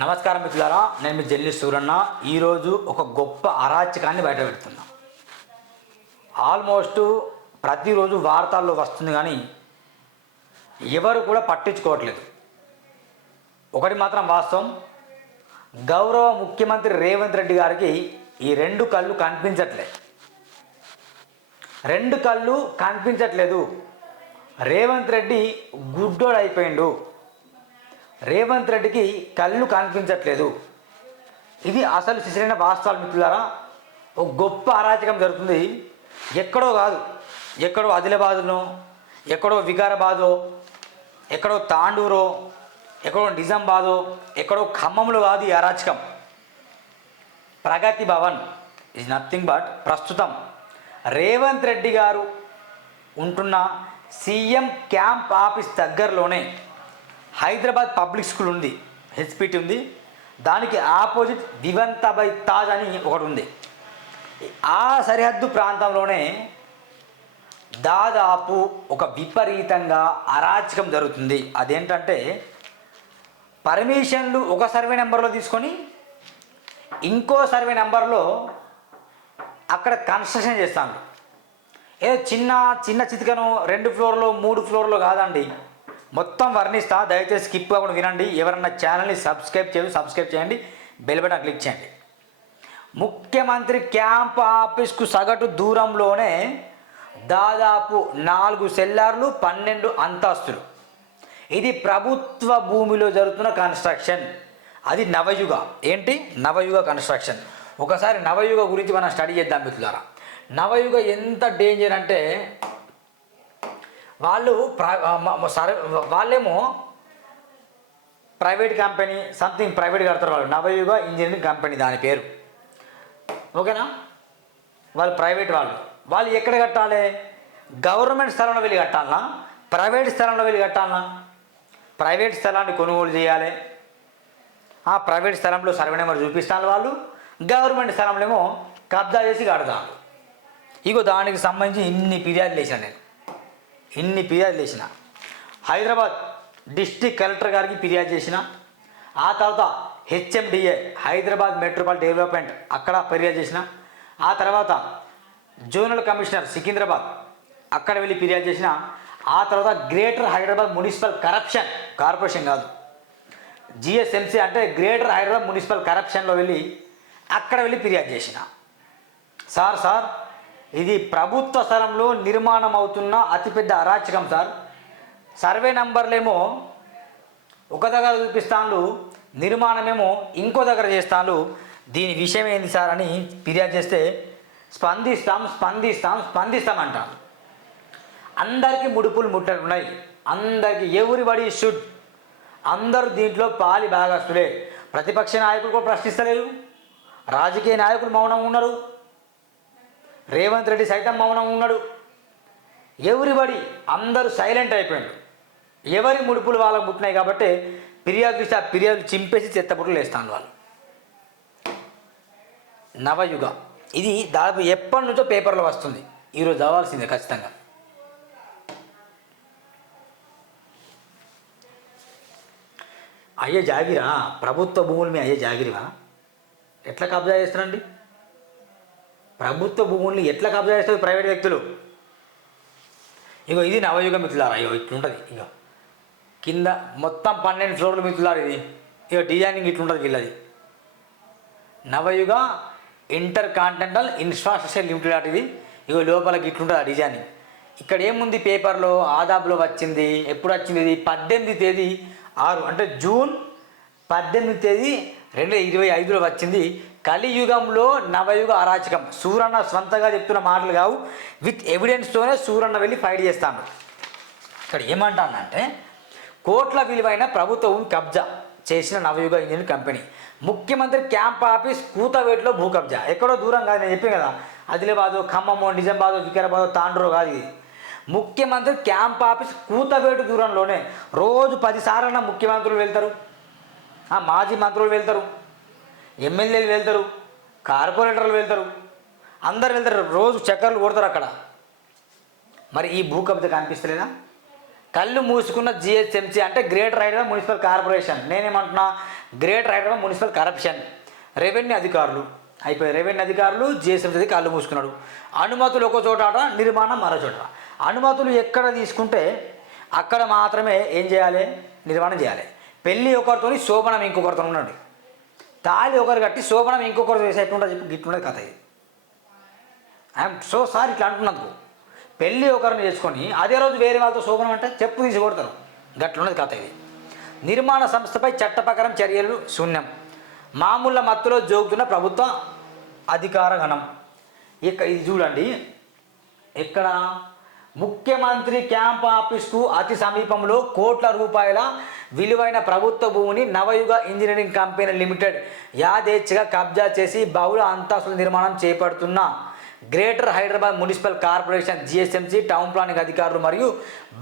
నమస్కారం మిత్రులారా నేను మీ జల్లి సూరన్న ఈరోజు ఒక గొప్ప అరాచకాన్ని బయట పెడుతున్నా. ఆల్మోస్ట్ ప్రతిరోజు వార్తల్లో వస్తుంది కానీ ఎవరు కూడా పట్టించుకోవట్లేదు. ఒకటి మాత్రం వాస్తవం. గౌరవ ముఖ్యమంత్రి రేవంత్ రెడ్డి గారికి ఈ రెండు కళ్ళు కనిపించట్లేదు రెండు కళ్ళు కనిపించట్లేదు. రేవంత్ రెడ్డి గుడ్డోడు అయిపోయిండు రేవంత్ రెడ్డికి కళ్ళు కనిపించట్లేదు. ఇది అసలు శిశిరైన వాస్తవాలు మిత్రులారా? ఒక గొప్ప అరాచకం జరుగుతుంది. ఎక్కడో కాదు. ఎక్కడో ఆదిలాబాదులో ఎక్కడో వికారాబాదో ఎక్కడో తాండూరో ఎక్కడో నిజామాబాదో ఎక్కడో ఖమ్మంలో కాదు ఈ అరాచకం. Pragati Bhavan is nothing but ప్రస్తుతం. రేవంత్ రెడ్డి గారు ఉంటున్న సీఎం క్యాంప్ ఆఫీస్ దగ్గరలోనే హైదరాబాద్ పబ్లిక్ స్కూల్ ఉంది హెచ్పిటి ఉంది. దానికి ఆపోజిట్ వివంతాబై తాజ్ అని ఒకటి ఉంది. ఆ సరిహద్దు ప్రాంతంలోనే దాదాపు ఒక విపరీతంగా అరాచకం జరుగుతుంది. అదేంటంటే పర్మిషన్లు ఒక సర్వే నెంబర్లో తీసుకొని ఇంకో సర్వే నెంబర్లో అక్కడ కన్స్ట్రక్షన్ చేస్తాను ఏదో చిన్న చిన్న చితికను రెండు ఫ్లోర్లో మూడు ఫ్లోర్లో కాదండి. మొత్తం వర్ణిస్తా దయచేసి స్కిప్ కాకుండా వినండి. ఎవరన్నా ఛానల్ని సబ్స్క్రైబ్ చేయండి సబ్స్క్రైబ్ చేయండి. బెల్ బటన్ క్లిక్ చేయండి. ముఖ్యమంత్రి క్యాంప్ ఆఫీస్కు సగటు దూరంలోనే దాదాపు నాలుగు సెల్లార్లు పన్నెండు అంతస్తులు. ఇది ప్రభుత్వ భూమిలో జరుగుతున్న కన్స్ట్రక్షన్. అది నవయుగ. ఏంటి? నవయుగ కన్స్ట్రక్షన్. ఒకసారి నవయుగ గురించి మనం స్టడీ చేద్దాం మిత్రులారా. నవయుగ ఎంత డేంజర్ అంటే వాళ్ళు ప్ర- వాళ్ళేమో ప్రైవేట్ కంపెనీ సంథింగ్ ప్రైవేట్ కడతారు వాళ్ళు. నవయుగ ఇంజనీరింగ్ కంపెనీ దాని పేరు. ఓకేనా? వాళ్ళు ప్రైవేట్ వాళ్ళు. వాళ్ళు ఎక్కడ కట్టాలి? గవర్నమెంట్ స్థలంలో వెళ్ళి కట్టాలనా? ప్రైవేట్ స్థలంలో వెళ్ళి కట్టాలనా? ప్రైవేట్ స్థలాన్ని కొనుగోలు చేయాలి. ఆ ప్రైవేట్ స్థలంలో సర్వే నెంబర్ చూపిస్తాను వాళ్ళు. గవర్నమెంట్ స్థలంలో ఏమో కబ్జా చేసి కడతాను ఇగో దానికి సంబంధించి ఇన్ని ఫిర్యాదులు చేశాను నేను. ఎన్ని ఫిర్యాదు చేసిన. హైదరాబాద్ డిస్టిక్ కలెక్టర్ గారికి ఫిర్యాదు చేసిన. ఆ తర్వాత హెచ్ఎండిఏ హైదరాబాద్ మెట్రోపాలిటన్ డెవలప్మెంట్ అక్కడ ఫిర్యాదు చేసిన. ఆ తర్వాత జోనల్ కమిషనర్ సికింద్రాబాద్ అక్కడ వెళ్ళి ఫిర్యాదు చేసిన. ఆ తర్వాత greater Hyderabad municipal corruption corporation కాదు. జిఎస్ఎంసీ అంటే గ్రేటర్ హైదరాబాద్ మున్సిపల్ కరప్షన్లో వెళ్ళి అక్కడ వెళ్ళి ఫిర్యాదు చేసిన. సార్ సార్ ఇది ప్రభుత్వ స్థలంలో నిర్మాణం అవుతున్న అతిపెద్ద అరాచకం సార్. సర్వే నంబర్లేమో ఒక దగ్గర చూపిస్తాను నిర్మాణమేమో ఇంకో దగ్గర చేస్తాను దీని విషయం ఏంది సార్ అని ఫిర్యాదు చేస్తే స్పందిస్తాం స్పందిస్తాం స్పందిస్తామంట అందరికీ ముడుపులు ముట్టలు ఉన్నాయి. అందరికీ ఎవరిబడి షుడ్ అందరూ దీంట్లో పాలి భాగస్తులే ప్రతిపక్ష నాయకులు కూడా ప్రశ్నిస్తలేరు. రాజకీయ నాయకులు మౌనంగా ఉన్నారు. రేవంత్ రెడ్డి సైతం మౌనంగా ఉన్నాడు. ఎవరిబడి అందరూ సైలెంట్ అయిపోయాడు ఎవరి ముడుపులు వాళ్ళకు పుట్టినాయి కాబట్టి ఫిర్యాదు ఆ ఫిర్యాదులు చింపేసి చెత్తపుట్లు వేస్తాను వాళ్ళు. నవయుగ. ఇది దాదాపు ఎప్పటి నుంచో పేపర్లో వస్తుంది. ఈరోజు చదవాల్సిందే ఖచ్చితంగా. అయ్యే జాగిరా ప్రభుత్వ భూములు మీ అయ్యే జాగిరివా? ఎట్లా కబ్జా చేస్తారండి ప్రభుత్వ భూముల్ని ఎట్లా కబ్జా చేస్తారు ప్రైవేట్ వ్యక్తులు? ఇగో ఇది నవయుగ మిత్రులారా ఇగో ఇట్లుంటుంది ఇగో. కింద మొత్తం పన్నెండు ఫ్లోర్లు మిత్రులారు ఇది. ఇగో డిజైనింగ్ ఇట్లుంటుంది వీళ్ళది. Navayuga inter continental infrastructure limited అటు ఇది ఇగో లోపలకి ఇట్లుంటుంది ఆ డిజైనింగ్. ఇక్కడ ఏముంది పేపర్లో? ఆదాబ్లో వచ్చింది ఎప్పుడు వచ్చింది ఇది? పద్దెనిమిది తేదీ ఆరు అంటే జూన్ పద్దెనిమిది తేదీ రెండు ఇరవై ఐదులో వచ్చింది. కలియుగంలో నవయుగ అరాచకం. సూరన్న స్వంతగా చెప్తున్న మాటలు కావు. విత్ ఎవిడెన్స్తోనే సూరన్న వెళ్ళి ఫైట్ చేస్తాను ఇక్కడ ఏమంటానంటే కోట్ల విలువైన ప్రభుత్వం కబ్జా చేసిన నవయుగ ఇంజనీర్ కంపెనీ. ముఖ్యమంత్రి క్యాంప్ ఆఫీస్ కూతవేట్లో భూ కబ్జా. ఎక్కడో దూరం కాదు నేను చెప్పాను కదా. ఆదిలాబాదు ఖమ్మము నిజామాబాదు వికారాబాదు తాండ్రో కాదు ఇది. ముఖ్యమంత్రి క్యాంప్ ఆఫీస్ కూతవేటు దూరంలోనే రోజు పదిసార్లు ముఖ్యమంత్రులు వెళ్తారు. ఆ మాజీ మంత్రులు వెళ్తారు. ఎమ్మెల్యేలు వెళ్తారు కార్పొరేటర్లు వెళ్తారు అందరు వెళ్తారు రోజు చక్కర్లు కొడతారు అక్కడ. మరి ఈ భూ కబ్జా కనిపిస్తలేదా? కళ్ళు మూసుకున్న జిహెచ్ఎంసీ అంటే గ్రేటర్ హైదరాబాద్ మున్సిపల్ కార్పొరేషన్ నేనేమంటున్నా? Greater Hyderabad municipal corruption revenue అధికారులు. అయిపోయి రెవెన్యూ అధికారులు జిహెచ్ఎంసీ కళ్ళు మూసుకున్నాడు. అనుమతులు ఒక చోట నిర్మాణం మరో చోట. అనుమతులు ఎక్కడ తీసుకుంటే అక్కడ మాత్రమే ఏం చేయాలి? నిర్మాణం చేయాలి. పెళ్ళి ఒకరితోని శోభనం ఇంకొకరితో ఉండండి. తాళి ఒకరు కట్టి శోభనం ఇంకొకరు చేసేటువంటి చెప్పి కథ ఇది. ఐఎమ్ సో సారీ ఇట్లా అంటున్నందుకు. పెళ్ళి ఒకరిని చేసుకొని అదే రోజు వేరే వాళ్ళతో శోభనం అంటే చెప్పు తీసి కొడతారు. గట్లున్నది కథ ఇది. నిర్మాణ సంస్థపై చట్ట ప్రకారం చర్యలు శూన్యం. మామూళ్ళ మత్తులో జోగుతున్న ప్రభుత్వ అధికార గణం ఇక ఇది చూడండి. ఇక్కడ ముఖ్యమంత్రి క్యాంప్ ఆఫీస్కు అతి సమీపంలో కోట్ల రూపాయల విలువైన ప్రభుత్వ భూమిని నవయుగ ఇంజనీరింగ్ కంపెనీ లిమిటెడ్ యాదేచ్ఛగా కబ్జా చేసి బహుళ అంతస్తుల నిర్మాణం చేపడుతున్న greater Hyderabad municipal corporation GSMC town planning అధికారులు మరియు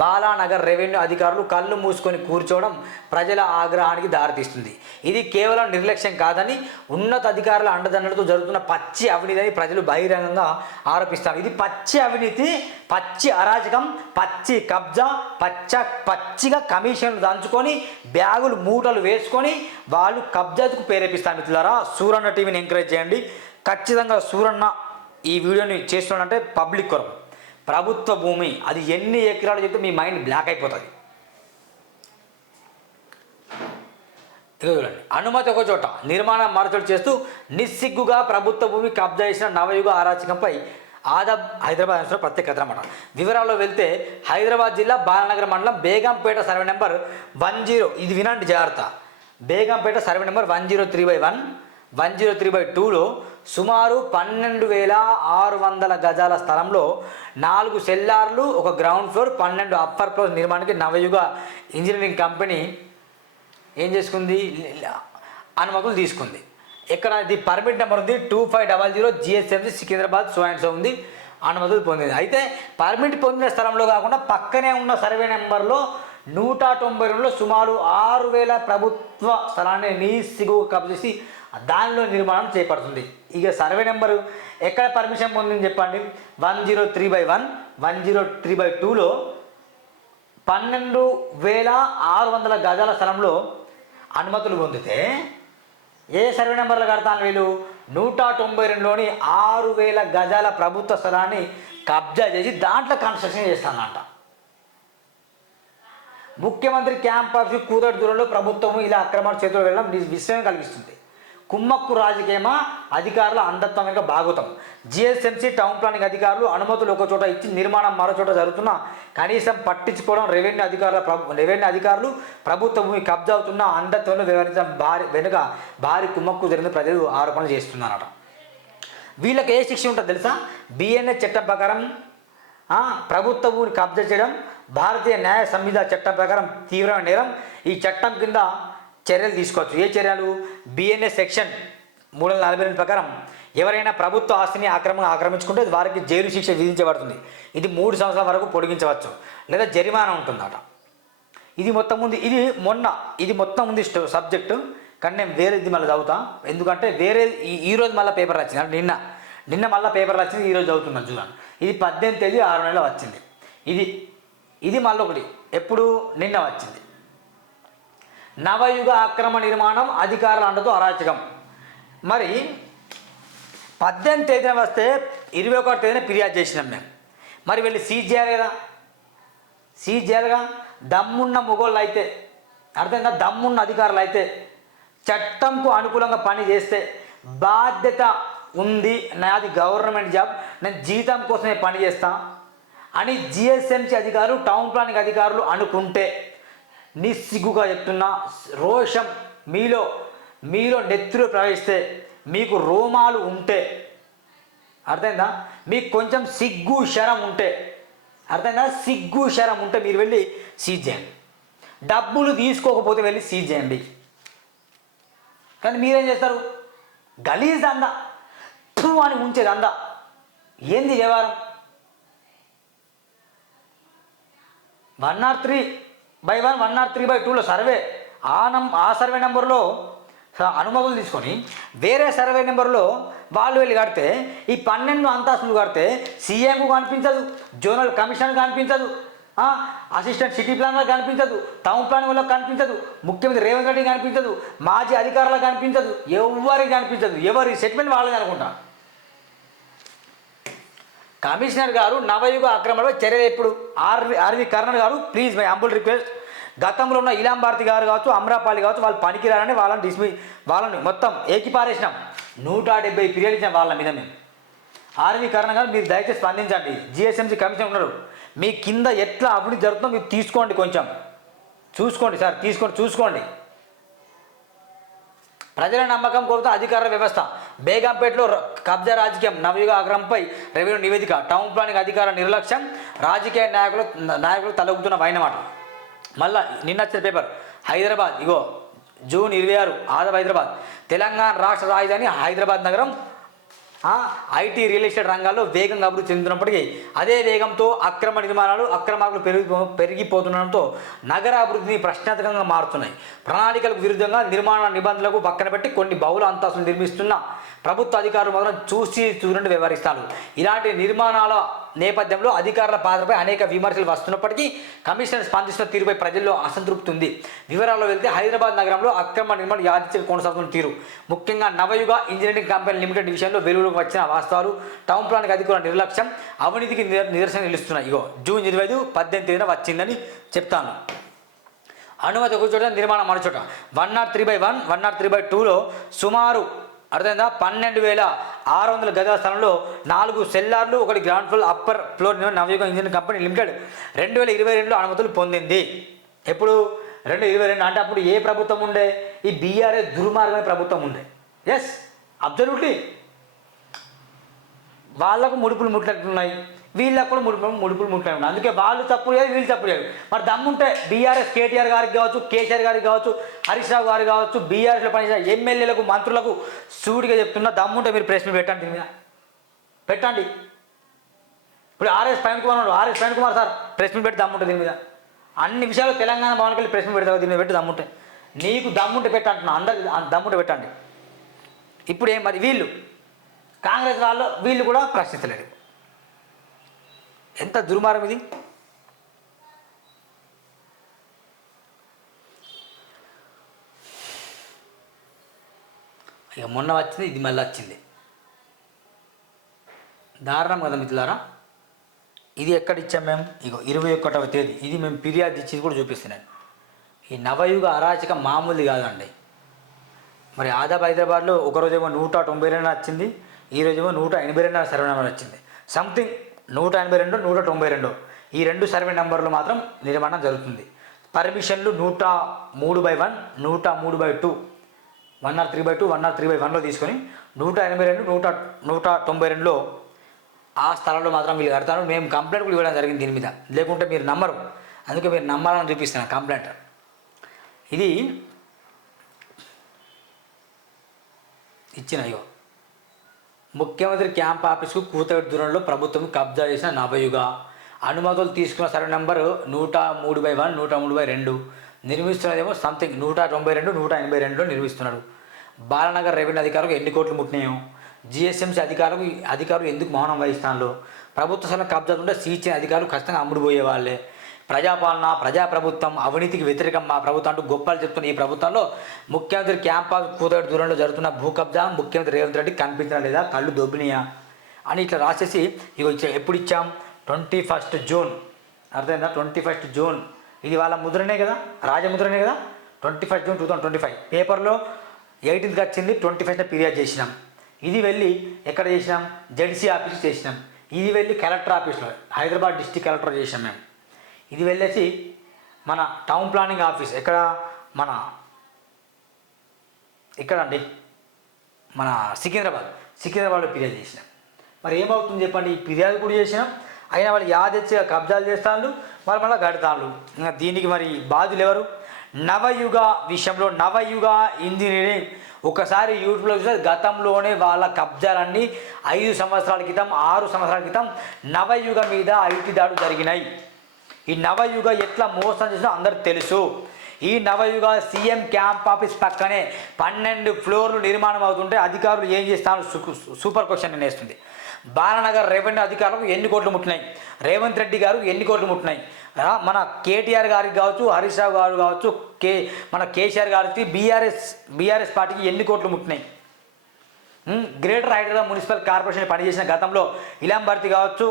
బాలానగర్ రెవెన్యూ అధికారులు కళ్ళు మూసుకొని కూర్చోవడం ప్రజల ఆగ్రహానికి దారితీస్తుంది. ఇది కేవలం నిర్లక్ష్యం కాదని ఉన్నత అధికారుల అండదండలతో జరుగుతున్న పచ్చి అవినీతి అని ప్రజలు బహిరంగంగా ఆరోపిస్తారు ఇది పచ్చి అవినీతి పచ్చి అరాచకం పచ్చి కబ్జా పచ్చ పచ్చిగా కమిషన్లు దంచుకొని బ్యాగులు మూటలు వేసుకొని వాళ్ళు కబ్జాకు ప్రేరేపిస్తారు మిత్రులారా. సూరన్న టీవీని ఎంకరేజ్ చేయండి. ఖచ్చితంగా సూరన్న ఈ వీడియోని చేస్తున్నానంటే పబ్లిక్ కొరకు. ప్రభుత్వ భూమి అది ఎన్ని ఎకరాలు చెప్తే మీ మైండ్ బ్లాక్ అయిపోతుంది. చూడండి. అనుమతి ఒక చోట నిర్మాణం మరచోటు చేస్తూ నిస్సిగ్గుగా ప్రభుత్వ భూమి కబ్జా చేసిన నవయుగ ఆరాచకంపై ఆదాబ్ హైదరాబాద్ అనుసరి ప్రత్యేక అన్నమాట. వివరాల్లో వెళ్తే హైదరాబాద్ జిల్లా బాలనగర్ మండలం Begumpet survey number one zero. ఇది వినండి జాగ్రత్త. Begumpet survey number one zero three by one. One zero three by టూలో సుమారు పన్నెండు వేల ఆరు వందల గజాల స్థలంలో నాలుగు సెల్లార్లు ఒక గ్రౌండ్ ఫ్లోర్ పన్నెండు అప్పర్ ఫ్లోర్ నిర్మాణానికి నవయుగ ఇంజనీరింగ్ కంపెనీ ఏం చేసుకుంది? అనుమతులు తీసుకుంది. ఇక్కడ ఇది పర్మిట్ నెంబర్ ఉంది? Two five double zero GSMC Secunderabad so and so ఉంది. అనుమతులు పొందింది. అయితే పర్మిట్ పొందిన స్థలంలో కాకుండా పక్కనే ఉన్న సర్వే నెంబర్లో నూట తొంభై రెండులో సుమారు ఆరు వేల ప్రభుత్వ స్థలాన్ని నీసిగు కబ్జేసి దానిలో నిర్మాణం చేపడుతుంది. ఇక సర్వే నెంబరు ఎక్కడ పర్మిషన్ పొందింది చెప్పండి? One zero three by one one zero three by టూలో పన్నెండు వేల ఆరు వందల గజాల స్థలంలో అనుమతులు పొందితే ఏ సర్వే నెంబర్లు కడతాను వీళ్ళు? నూట తొంభై రెండులోని ఆరు వేల గజాల ప్రభుత్వ స్థలాన్ని కబ్జా చేసి దాంట్లో కన్స్ట్రక్షన్ చేస్తానంట. ముఖ్యమంత్రి క్యాంప్ ఆఫీస్ కూదటి దూరంలో ప్రభుత్వం ఇలా అక్రమ చేతులు వెళ్ళడం విషయం కలిగిస్తుంది. కుమ్మక్కు రాజకీయమా? అధికారుల అంధత్వం వెనుక భాగవతం జిఎస్ఎంసీ టౌన్ ప్లానింగ్ అధికారులు అనుమతులు ఒక చోట ఇచ్చి నిర్మాణం మరో చోట జరుగుతున్న కనీసం పట్టించుకోవడం రెవెన్యూ అధికారుల ప్రభు రెవెన్యూ అధికారులు ప్రభుత్వ భూమి కబ్జా అవుతున్న అంధత్వంలో వివరించడం భారీ వెనుక భారీ కుమ్మక్కు జరిగిన ప్రజలు ఆరోపణలు చేస్తున్నారట. వీళ్ళకి ఏ శిక్ష ఉంటుందో తెలుసా? బిఎన్ఏ చట్టం ప్రకారం ప్రభుత్వ భూమిని కబ్జా చేయడం భారతీయ న్యాయ సంహిత చట్టం ప్రకారం తీవ్రమైన నేరం. ఈ చట్టం కింద చర్యలు తీసుకోవచ్చు. ఏ చర్యలు? బిఎన్ఏ సెక్షన్ మూడు వందల నలభై రెండు ప్రకారం ఎవరైనా ప్రభుత్వ ఆస్తిని ఆక్రమంగా ఆక్రమించుకుంటే వారికి జైలు శిక్ష విధించబడుతుంది. ఇది మూడు సంవత్సరాల వరకు పొడిగించవచ్చు. లేదా జరిమానా ఉంటుందట. ఇది మొత్తం ఉంది. ఇది మొన్న ఇది మొత్తం ఉంది సబ్జెక్టు కానీ నేను వేరేది మళ్ళీ చదువుతా. ఎందుకంటే వేరే ఈరోజు మళ్ళీ పేపర్ వచ్చింది అంటే నిన్న నిన్న మళ్ళీ పేపర్ వచ్చింది ఈరోజు చదువుతున్నాను చూడండి. ఇది పద్దెనిమిది తేదీ ఆరు నెలలు వచ్చింది. ఇది ఇది మళ్ళీ ఒకటి ఎప్పుడు? నిన్న వచ్చింది. నవయుగ అక్రమ నిర్మాణం అధికారుల అండతో అరాచకం. మరి పద్దెనిమిది తేదీన వస్తే ఇరవై ఒకటి తేదీన ఫిర్యాదు చేసినాం మేము. మరి వెళ్ళి సీజ్ చేయాలి కదా. సీజ్ చేయాలిగా దమ్మున్న మొగోళ్ళు అయితే అర్థంగా దమ్మున్న అధికారులు అయితే చట్టంకు అనుకూలంగా పని చేస్తే బాధ్యత ఉంది. నాది గవర్నమెంట్ జాబ్ నేను జీతం కోసమే పని చేస్తా అని జిఎస్ఎంసీ అధికారులు టౌన్ ప్లానింగ్ అధికారులు అనుకుంటే నిస్సిగ్గుగా చెప్తున్నా రోషం మీలో మీలో నెత్తురు ప్రవహిస్తే మీకు రోమాలు ఉంటే అర్థమైందా? మీకు కొంచెం సిగ్గు శరం ఉంటే అర్థమైందా? సిగ్గు శరం ఉంటే మీరు వెళ్ళి సీజ్ చేయండి. డబ్బులు తీసుకోకపోతే వెళ్ళి సీజ్ చేయండి. కానీ మీరేం చేస్తారు? గలీజ్ అందా థూ అని ఉంచేది అందా ఏంది వ్యవహారం? One not three by one one not three by టూలో సర్వే. ఆ నం ఆ సర్వే నెంబర్లో అనుమతులు తీసుకొని వేరే సర్వే నెంబర్లో వాళ్ళు వెళ్ళి కడితే ఈ పన్నెండు అంతస్తులు కడితే సీఎంకు కనిపించదు జోనల్ కమిషన్ కనిపించదు అసిస్టెంట్ సిటీ ప్లానర్ కనిపించదు టౌన్ ప్లానింగ్ వాళ్ళకి కనిపించదు ముఖ్యమంత్రి రేవంత్ రెడ్డి కనిపించదు మాజీ అధికారులకు కనిపించదు ఎవరికి కనిపించదు ఎవరి సెటిల్మెంట్ వాళ్ళది అనుకుంటా. కమిషనర్ గారు నవయుగ అక్రమంలో చర్యలు ఎప్పుడు? ఆర్వి ఆర్వి కర్ణన్ గారు ప్లీజ్ మై అంబుల్ రిక్వెస్ట్ గతంలో ఉన్న ఇలాం భారతి గారు కావచ్చు అమరాపాలి కావచ్చు వాళ్ళు పనికిరారని వాళ్ళని డిస్మి వాళ్ళని మొత్తం ఏకిపారేసినాం. నూట డెబ్బై ఫిర్యాదు ఇచ్చాం వాళ్ళ మీద మేము. ఆర్వి కర్ణ గారు మీరు దయచేసి స్పందించండి. జిఎస్ఎంసీ కమిషన్ ఉన్నారు. మీ కింద ఎట్లా అభివృద్ధి జరుగుతుందో మీరు తీసుకోండి కొంచెం. చూసుకోండి సార్ తీసుకోండి చూసుకోండి. ప్రజల నమ్మకం కోరుతూ అధికార వ్యవస్థ. బేగంపేటలో కబ్జా రాజకీయం నవయుగ అగ్రంపై రెవెన్యూ నివేదిక. టౌన్ ప్లానింగ్ అధికార నిర్లక్ష్యం రాజకీయ నాయకులు నాయకులు తలగుతున్న వైనమాట మళ్ళా నిన్న వచ్చిన పేపర్ హైదరాబాద్ ఇగో జూన్ ఇరవై ఆరు ఆదవ్ హైదరాబాద్. తెలంగాణ రాష్ట్ర రాజధాని హైదరాబాద్ నగరం ఐటీ రియల్ ఎస్టేట్ రంగాల్లో వేగంగా అభివృద్ధి చెందుతున్నప్పటికీ అదే వేగంతో అక్రమ నిర్మాణాలు అక్రమాలు పెరిగి పెరిగిపోతుండడంతో నగర అభివృద్ధిని ప్రశ్నార్థకంగా మారుతున్నాయి. ప్రణాళికలకు విరుద్ధంగా నిర్మాణ నిబంధనలకు పక్కన పెట్టి కొన్ని బహుళ అంతస్తులు నిర్మిస్తున్న ప్రభుత్వ అధికారులు మాత్రం చూసి చూడండి వ్యవహరిస్తారు. ఇలాంటి నిర్మాణాల నేపథ్యంలో అధికారుల పాత్రపై అనేక విమర్శలు వస్తున్నప్పటికీ కమిషన్ స్పందిస్తున్న తీరుపై ప్రజల్లో అసంతృప్తి ఉంది. వివరాల్లో వెళ్తే హైదరాబాద్ నగరంలో అక్రమ నిర్మాణ యాదృచ్ఛిక కొనసాగుతున్న తీరు. ముఖ్యంగా నవయుగ ఇంజనీరింగ్ కంపెనీ లిమిటెడ్ విషయంలో వెలుగులోకి వచ్చిన వాస్తవాలు టౌన్ ప్లాన్కి అధికారుల నిర్లక్ష్యం అవినీతికి నిర- నిదర్శనం నిలుస్తున్నాయి. ఇగో జూన్ ఇరవై ఐదు పద్దెనిమిది తేదీన వచ్చిందని చెప్తాను. అనుమతి ఒక చోట నిర్మాణం మరో చోట. One not three by one one not three by టూలో సుమారు అర్థమైందా? పన్నెండు వేల ఆరు వందల గజాల స్థలంలో నాలుగు సెల్లార్లు ఒకటి ground floor upper floor Navayuga engineering company limited రెండు వేల ఇరవై రెండులో అనుమతులు పొందింది. ఎప్పుడు? రెండు ఇరవై రెండు అంటే అప్పుడు ఏ ప్రభుత్వం ఉండే? ఈ బీఆర్ఎస్ దుర్మార్గమైన ప్రభుత్వం ఉండే. ఎస్ అబ్జల్యూట్లీ వాళ్ళకు ముడుపులు ముట్లట్టున్నాయి వీళ్ళకు కూడా ముడుపులు ముడుపులు ముట్లే అందుకే వాళ్ళు తప్పు లేదు వీళ్ళు తప్పు లేదు మరి దమ్ముంటే బీఆర్ఎస్ కేటీఆర్ గారికి కావచ్చు కేసీఆర్ గారికి కావచ్చు హరీష్ రావు గారికి కావచ్చు బీఆర్ఎస్లో పనిచేసిన ఎమ్మెల్యేలకు మంత్రులకు సూటిగా చెప్తున్నా దమ్ముంటే మీరు ప్రశ్న పెట్టండి దీని మీద. పెట్టండి. ఇప్పుడు ఆర్ఎస్ పవన్ కుమార్ ఉన్నాడు RS Pavan Kumar sir press meet పెట్టి దమ్ముంటే దీని మీద. అన్ని విషయాలు తెలంగాణ భవన్కి వెళ్ళి ప్రెస్ మీట్ పెడతావు దీని మీద పెట్టి దమ్ముంటే. నీకు దమ్ముంటే పెట్టంటున్నా అందరికి దమ్ముంటే పెట్టండి. ఇప్పుడు ఏం మరి వీళ్ళు? కాంగ్రెస్ వాళ్ళు వీళ్ళు కూడా ప్రశ్నించలేరు ఎంత దుర్మార్గం ఇది? ఇక మొన్న వచ్చింది ఇది మళ్ళీ వచ్చింది. దారుణం కదా మిత్రులారా? ఇది ఎక్కడ ఇచ్చాం మేము? ఇగో ఇరవై ఒకటవ తేదీ. ఇది మేము ఫిర్యాదు ఇచ్చింది కూడా చూపిస్తున్నాను. ఈ నవయుగ అరాచకం మామూలు కాదండి. మరి ఆదాబ్ హైదరాబాద్లో ఒకరోజేమో నూట తొంభై రెండు వచ్చింది ఈ రోజేమో నూట ఎనభై రెండు సర్వనామాలు వచ్చింది. సంథింగ్ నూట ఎనభై రెండు నూట తొంభై రెండు. ఈ రెండు సర్వే నెంబర్లు మాత్రం నిర్మాణం జరుగుతుంది. పర్మిషన్లు నూట మూడు బై వన్ నూట మూడు by two. One R three by two one R three by వన్లో తీసుకొని నూట ఎనభై రెండు నూట నూట తొంభై రెండులో ఆ స్థలంలో మాత్రం వీళ్ళు కడతారు. మేము కంప్లైంట్ కూడా ఇవ్వడం జరిగింది దీని మీద. లేకుంటే మీరు నమ్మరు. అందుకే మీరు నమ్మాలని చూపిస్తున్నాను కంప్లైంట్. ఇది ఇచ్చిన అయ్యో. ముఖ్యమంత్రి క్యాంప్ ఆఫీసుకు కూతగడ్డ దూరంలో ప్రభుత్వం కబ్జా చేసిన నవయుగ. అనుమతులు తీసుకున్న సర్వే నెంబరు నూట మూడు బై వన్ నూట మూడు బై రెండు. నిర్మిస్తున్నదేమో సంథింగ్ నూట తొంభై రెండు నూట ఎనభై రెండులో నిర్మిస్తున్నారు. బాలనగర్ రెవెన్యూ అధికారులకు ఎన్ని కోట్లు ముట్టినాయో. జిఎస్ఎంసీ అధికారులకు అధికారులు ఎందుకు మౌనం వహిస్తాను ప్రభుత్వ స్థలం కబ్జా ఉంటే సీచే అధికారులు ఖచ్చితంగా అమ్ముడుపోయే వాళ్ళే ప్రజాపాలన ప్రజాప్రభుత్వం అవినీతికి వ్యతిరేకం మా ప్రభుత్వం అంటూ గొప్పలు చెప్తున్న ఈ ప్రభుత్వంలో ముఖ్యమంత్రి క్యాంప్ కూతగడి దూరంలో జరుగుతున్న భూ కబ్జా ముఖ్యమంత్రి రేవంత్ రెడ్డి కనిపించడం లేదా? కళ్ళు దొబ్బినియా? అని ఇట్లా రాసేసి ఇగో ఇచ్చా ఎప్పుడు ఇచ్చాం? Twenty first June. అర్థమైందా? Twenty first June. ఇది వాళ్ళ ముద్రనే కదా? రాజముద్రనే కదా? Twenty first June two thousand twenty five. పేపర్లో ఎయిటీన్త్కి వచ్చింది ట్వంటీ ఫస్ట్ పీరియడ్ చేసినాం. ఇది వెళ్ళి ఎక్కడ చేసినాం? జెడ్సీ ఆఫీస్ చేసినాం. ఇది వెళ్ళి కలెక్టర్ ఆఫీస్లో హైదరాబాద్ డిస్టిక్ కలెక్టర్ చేసినాం మేము. ఇది వెళ్ళేసి మన టౌన్ ప్లానింగ్ ఆఫీస్ ఎక్కడ? మన ఎక్కడండి? మన సికింద్రాబాద్. సికింద్రాబాద్లో ఫిర్యాదు చేసినాం. మరి ఏమవుతుంది చెప్పండి? ఫిర్యాదు కూడా చేసినాం. అయినా వాళ్ళు యాదచ్చి కబ్జాలు చేస్తాను మరి మళ్ళీ కడతాను ఇంకా దీనికి మరి బాధ్యులు ఎవరు? నవయుగ విషయంలో నవయుగ ఇంజనీరింగ్ ఒకసారి యూట్యూబ్లో చూస్తే గతంలోనే వాళ్ళ కబ్జాలన్నీ ఐదు సంవత్సరాల క్రితం ఆరు సంవత్సరాల క్రితం నవయుగ మీద ఐటీ దాడులు జరిగినాయి. ఈ నవయుగ ఎట్లా మోసం చేసినా అందరికి తెలుసు. ఈ నవయుగ సీఎం క్యాంప్ ఆఫీస్ పక్కనే పన్నెండు ఫ్లోర్లు నిర్మాణం అవుతుంటే అధికారులు ఏం చేస్తాను సూపర్ క్వశ్చన్ వేస్తుంది. బాలనగర్ రెవెన్యూ అధికారులకు ఎన్ని కోట్లు ముట్టినాయి? రేవంత్ రెడ్డి గారు ఎన్ని కోట్లు ముట్టినాయి? మన కేటీఆర్ గారికి కావచ్చు హరీష్ రావు గారు కావచ్చు కే మన కేసీఆర్ గారికి బీఆర్ఎస్ బీఆర్ఎస్ పార్టీకి ఎన్ని కోట్లు ముట్టినాయి? గ్రేటర్ హైదరాబాద్ మున్సిపల్ కార్పొరేషన్ పనిచేసిన గతంలో ఇలాం భర్తీ కావచ్చు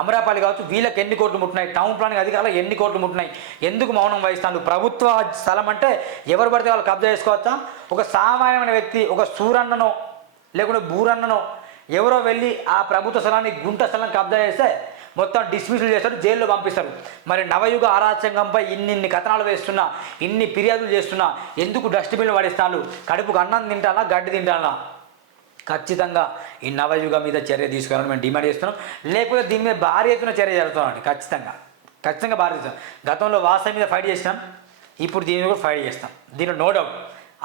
అమరాపల్లి కావచ్చు వీళ్ళకి ఎన్ని కోట్లు ముట్టినాయి? టౌన్ ప్లానింగ్ అధికారులు ఎన్ని కోట్లు ముట్టినాయి? ఎందుకు మౌనం వహిస్తాను ప్రభుత్వ స్థలం అంటే ఎవరు పడితే వాళ్ళు కబ్జా చేసుకోవచ్చా? ఒక సామాన్యమైన వ్యక్తి ఒక సూరన్ననో లేకుంటే బూరన్ననో ఎవరో వెళ్ళి ఆ ప్రభుత్వ స్థలాన్ని గుంట స్థలం కబ్జా చేస్తే మొత్తం డిస్మిస్లు చేస్తారు జైల్లో పంపిస్తారు. మరి నవయుగ ఆరాచంగంపై ఇన్ని ఇన్ని కథనాలు వేస్తున్నా ఇన్ని ఫిర్యాదులు చేస్తున్నా ఎందుకు డస్ట్బిన్లు పడిస్తాను కడుపుకు అన్నం తింటానా గడ్డి తింటానా? ఖచ్చితంగా ఈ నవయుగ మీద చర్య తీసుకోవాలని మేము డిమాండ్ చేస్తున్నాం. లేకపోతే దీని మీద భారీ ఎత్తున చర్య జరుగుతామండి ఖచ్చితంగా. ఖచ్చితంగా భారీ ఎత్తున. గతంలో వాస మీద ఫైట్ చేసినాం ఇప్పుడు దీని మీద కూడా ఫైట్ చేస్తాం. దీనిలో నో డౌట్.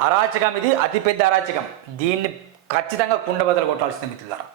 అరాచకం ఇది అతిపెద్ద అరాచకం. దీన్ని ఖచ్చితంగా కుండబద్దలు కొట్టాల్సింది మిత్రులారా.